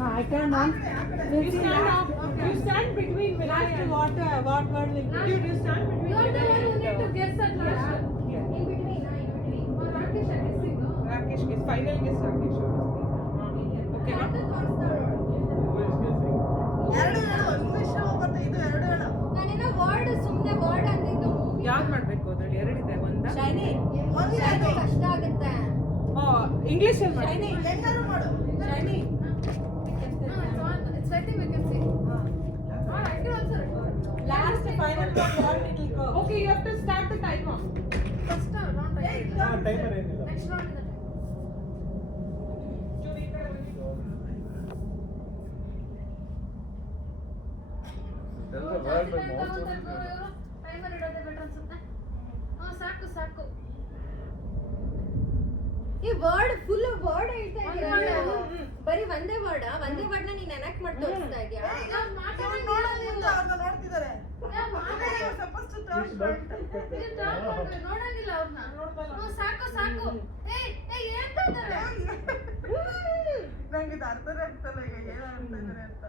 I can't You stand between. When I ask what word will be? You stand between. You are the one who need to guess at last. Yeah. In between. Or Rakesh are guessing, no? Rakesh guess. Final guess Rakesh. Okay, no? ನಾನೇನೋ word ಸುಮ್ಮನೆ word ಅಂದಿದ್ದು ಯಾವ್ದು ಮಾಡ್ಬೇಕು ಅದ್ರಲ್ಲಿ ಎರಡಿದೆ ಒಂದ Shiny. ಕಷ್ಟ ಆಗುತ್ತೆ. English ಅಲ್ಲಿ ಮಾಡಿ Shiny. Shiny. It's I think we can see. I can also. Last final one, what it will go. Okay, you have to start the timer. First round. Timer ಏನಿಲ್ಲ. Next round is the time. Timer ಇಡೋದೇ better ಅನ್ಸುತ್ತೆ. ಸಾಕು ಸಾಕು. ಈ word full word ಹೇಳ್ತಾ ಇದ್ದೀರಾ? ಬರೀ ಒಂದೇ ವರ್ಡ್ ನ ನೀನ್ ಎನಾಕ್ಟ್ ಮಾಡಿ ತೋರಿಸ್ತಾ ಇದೀಯಾ? ನೋಡ್ತಿದ್ದಾರೆ. ನೋಡಂಗಿಲ್ಲ ಅವ್ರನ್ನ. ಸಾಕು ಸಾಕು. ಏಯ್ ಹೇಳ್ತಾ ಇದ್ದಾರೆ. ನಂಗೆ ಇದು ಅರ್ಥನೇ ಆಗ್ತಲ್ಲ ಈಗ ಏನು ಹೇಳ್ತಾ ಇದ್ದಾರೆ ಅಂತ.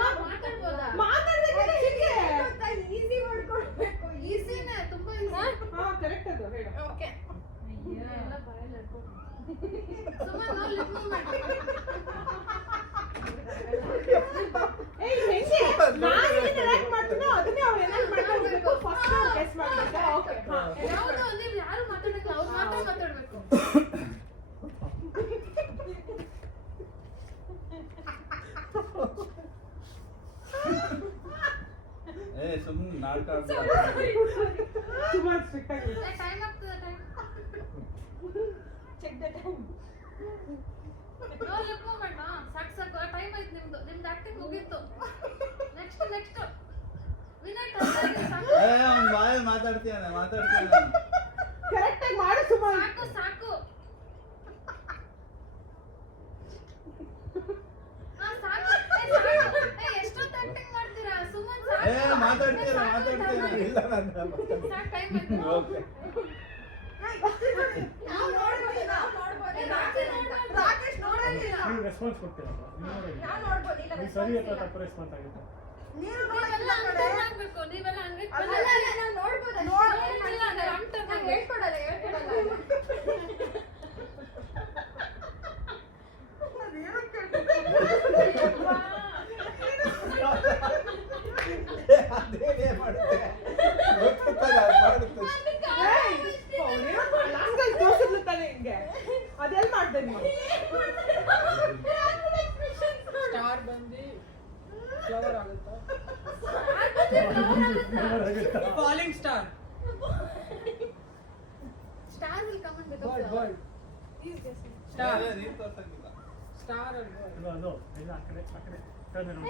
ಮಾತಾಡ್ಬೋದಾ? ಈಸಿ ಮಾಡ್ಕೊಳ್ಬೇಕು. ಈಸಿನೇ ತುಂಬಾ ಈಸಿ. ಕರೆಕ್ಟ್ ಅದು ಹೇಳು. ಓಕೆ. ಎಲ್ಲ ಬಾಯಲ್ಲಿ ಇಟ್ಕೊಂಡು. ಸುಮ್ಮನೆ ನಾವು ಲಿಪ್ ಮೂವ್ ಮಾಡಿ. ನಾನು ಏನ್ ಮಾಡ್ತೀನೋ ಅದನ್ನೇ ಅವ್ರು ಏನಾದ್ರು ಮಾಡ್ಬೇಕು. ಫಸ್ಟ್ ಗೆಸ್ ಮಾಡ್ಬೇಕಾ? ಓಕೆ. ಯಾವುದು ನೀವು ಯಾರು ಮಾತಾಡಕ್ಕೆ ಅವ್ರು ಮಾತ್ರ ಮಾತಾಡ್ಬೇಕು. ಸುಮ್ಮನೆ ನಾಟಕ ಸುಮಾರು ಸ್ಟ್ರಿಕ್ಟ್ ಆಗಿ ಟೈಮ್ ಆಗ್ತದೆ time. Check the time. No lip move ಮಾಡಿ. ಸಾಕು ಸಾಕು. ಟೈಮ್ ಆಯ್ತು ನಿಮ್ದು ಆಕ್ಟಿಂಗ್ ಮುಗೀತು. ನೆಕ್ಸ್ಟ್ ವಿನಯ್ ಸಾಕು ಬಾಯಲ್ಲಿ ಮಾತಾಡ್ತೀಯಾನೆ ಕರೆಕ್ಟ್ ಆಗಿ ಮಾಡು ಸುಮಾರು. ಸಾಕು ಸಾಕು. ಎಷ್ಟೊತ್ತು ಆಕ್ಟಿಂಗ್ ಮಾಡ್ತೀರಾ? ಸುಮ್ಮನೆ ಸಾಕು. ಮಾತಾಡ್ತೀರಾ ಇಲ್ಲ ನಾನು ಸಾಕು ಟೈಮ್ ಆಯ್ತು. ಓಕೆ ರಾಕೇಶ್ ನೋಡಂಗಿಲ್ಲ. ನೀವು ರೆಸ್ಪಾನ್ಸ್ ಕೊಡ್ತೀರಾ? ನಾನು ನೋಡ್ಬೋದಿಲ್ಲ. ನೀವು ಸರಿ ಅಥವಾ ತಪ್ಪು ರೆಸ್ಪಾನ್ಸ್ ಆಗುತ್ತೆ? ನೀನು ನೀವೆಲ್ಲ ಅನ್ಟರ್ನ್ ಆಗ್ಬೇಕು. ನೀವೆಲ್ಲ ಅನ್ಬೇಕು. ಅಲ್ಲ, ನಾನು ನೋಡ್ಬೋದು. ನೋಡ್ಲಿಲ್ಲ ಅಂದ್ರೆ ಅನ್ಟರ್ನ್ ಆಗಿ ಹೇಳ್ಕೊಡಲ್ಲ. ಅದೇನೇ ಮಾಡುತ್ತೆ ಮಾಡುತ್ತೆ ಲಾಸ್ಟ್ ತೋರಿಸಿದ್ಲು ತಾನೆ ಹಿಂಗೆ. ಅದೆಲ್ಲ ಮಾಡ್ದೆ ನೀವು? ಸ್ಟಾರ್ ಬಂದು ಫ್ಲವರ್ ಆಗುತ್ತಾ? Falling star. Star will come and become Bird, flower. bird. He's guessing. Star. ನೀನು ತೋರ್ಸಂಗಿಲ್ಲ. ಸ್ಟಾರ್ ಅಲ್ಲಿ ಅದು ಇಲ್ಲ ಆ ಕಡೆ turn around.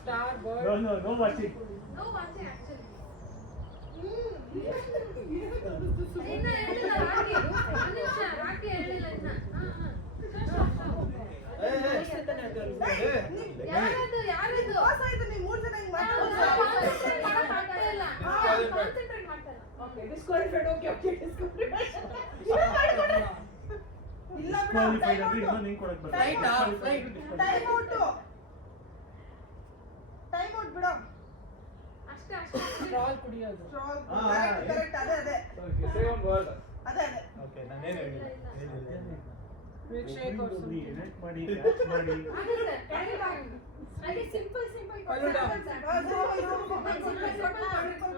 Star bird. No watching. No watching actually. ಇನ್ನ ಹೇಳಿಲ್ಲ ರಾಕಿ. ಒಂದು ನಿಮಿಷ ರಾಕಿ ಹೇಳಿಲ್ಲ ಇನ್ನ. ಯಾರದು ಆಯ್ತು ನೀವು ಮೂರು ಜನ ಹಿಂಗ್ ಮಾತಾಡೋದು. ಕಾನ್ಸಂಟ್ರೇಟ್ ಮಾಡ್ತಾರೆ. Okay disqualified. Okay disqualified. ಇಲ್ಲ Qualified ಅಂದ್ರೆ ಇನ್ನೊಂದು ಹಿಂಗ್ ಕೊಡಕ್ ಬರ್ತದೆ. Right, right. ಟೈಮ್ ಔಟ್ ಬಿಡು. ಅಷ್ಟೇ ಸ್ಟ್ರಾಲ್ ಕುಡಿಯೋದು. ಕರೆಕ್ಟ್ ಅದೇ ಓಕೆ ಸೇ ಒನ್ ವರ್ಡ್. ಅದೇ ಓಕೆ ನಾನೇನು ಹೇಳಿಲ್ಲ. ಮಿಲ್ಕ್ ಶೇಕ್ ಆರ್ ನೋಡಿ, ಸಮಥಿಂಗ್. edit ಮಾಡಿ catch ಮಾಡಿ ಆಗುತ್ತೆ. ಅದೇ simple falooda.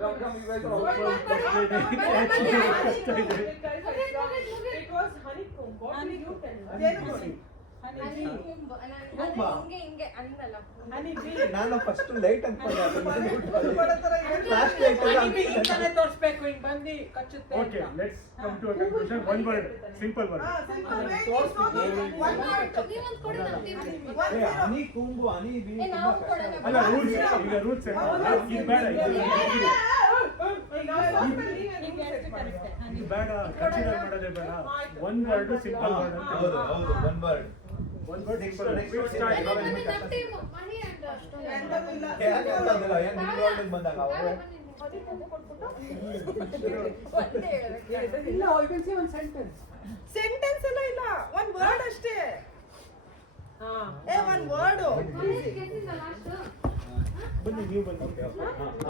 Welcome you guys. It was honeycomb. What did you tell? ಜೇನುಗೂಡು. ಹಿಂಗೆ ಅನ್ನಲ್ಲ. Honey bee. ನಾನು ಫಸ್ಟ್ ಲೈಟ್ ಅನ್ಕೊಂಡೆ ಕೊಡೋ ಥರ ಇದೆ. ಫ್ಲಾಶ್ ಲೈಟ್ Honey bee ಇಂತಾನೆ ತೋರಿಸ್ಬೇಕು. ಹಿಂಗ್ ಬಂದು ಕಚ್ಚುತ್ತೆ Okay, ಅಂತ. let's come to a conclusion. One word, simple word. Simple way ತೋರ್ಸ್ಬಿಟ್ಟು ನೀವೊಂದು ಕೊಡಿ ನಮ್ಮ ಟೀಮ್. ಹನಿ ಕೂಂಬು ಹನಿ ಬಿ ನಾವು ಕೊಡಲ್ಲ. ಅಲ್ಲ ರೂಲ್ಸ್ ಈಗ ರೂಲ್ಸ್ ಇದು ಬೇಡ ಇದು ಬೇಡ ಕನ್ಸಿಡರ್ ಮಾಡೋದೇ ಬೇಡ. ಒನ್ ವರ್ಡ್ ಸಿಂಪಲ್ ವರ್ಡ್ ಅಂತ ಹೌದು ಹೌದು one word. One word simple Next word start ನಮ್ಮ ಟೀಮ್ ಮಣಿ ಅಂಡ್ ಎಂತದೂ ಇಲ್ಲ. ಯಾಕೆ ಅಂತಂದಿಲ್ಲ ಏನು ನಿಮ್ಮ ವರ್ಡ್ ಬಂದಾಗ ಅವರು ಇಲ್ಲ, you can say one sentence. Sentence ಎಲ್ಲ ಇಲ್ಲ, ಒಂದ್ ವರ್ಡ್ ಅಷ್ಟೇ. ಒಂದ್ word. Guess in the last. ಬನ್ನಿ ನೀವು ಬನ್ನಿ